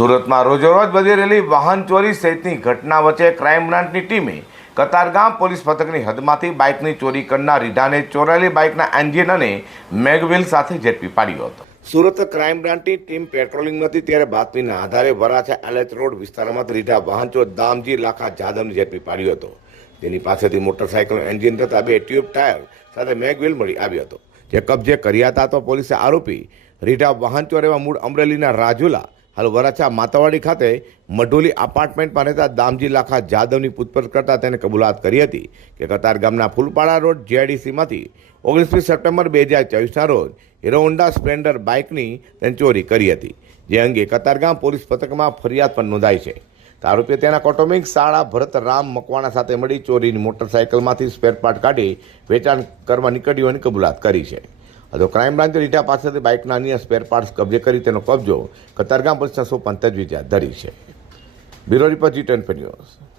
સુરતમાં રોજેરોજ વધી રહેલી વાહન ચોરી સહિતની ઘટના વચ્ચે ક્રાઇમ બ્રાન્ચની ટીમે કતારગામ પોલીસ મથકની હદમાંથી બાઇકની ચોરી કરનાર રીઢાને ચોરાયેલી બાઇકના એન્જિન અને મેગવ્હીલ સાથે ઝડપી પાડ્યો હતો। સુરત ક્રાઇમ બ્રાન્ચની ટીમ પેટ્રોલિંગમાં હતી ત્યારે બાતમીના આધારે વરાછા એલએચ રોડ વિસ્તારમાં રીઢા વાહન ચોર દામજી લાખા જાદવને ઝડપી પાડ્યો હતો। તેની પાસેથી મોટરસાઇકલનું એન્જિન તથા 2 ટ્યુબ ટાયર સાથે મેગવ્હીલ મળી આવ્યો હતો, જે કબજે કર્યા હતા। તો પોલીસે આરોપી રીઢા વાહન ચોર એવા મૂળ અમરેલીના રાજુલા હાલ વરાછા માતાવાડી ખાતે મઢોલી એપાર્ટમેન્ટમાં રહેતા દામજી લાખા જાદવની પૂછપરછ કરતા તેને કબૂલાત કરી હતી કે કતારગામના ફૂલપાડા રોડ જીઆઈડીસીમાંથી 19 સપ્ટેમ્બર 2024ના રોજ હીરો હોન્ડા સ્પ્લેન્ડર બાઇકની તેને ચોરી કરી હતી, જે અંગે કતારગામ પોલીસ મથકમાં ફરિયાદ પણ નોંધાઈ છે। આરોપીએ તેના કૌટુંબિક શાળા ભરત રામ મકવાણા સાથે મળી ચોરીની મોટરસાઇકલમાંથી સ્પેર પાર્ટ કાઢી વેચાણ કરવા નીકળ્યો હોવાની કબૂલાત કરી છે। તો ક્રાઇમ બ્રાન્ચે રીઢા પાસેથી બાઇકના અન્ય સ્પેર પાર્ટ્સ કબજે કરી તેનો કબજો કતારગામ પોલીસના સોંપવાની તજવીજ હાથ ધરી છે। Bureau report G20 news.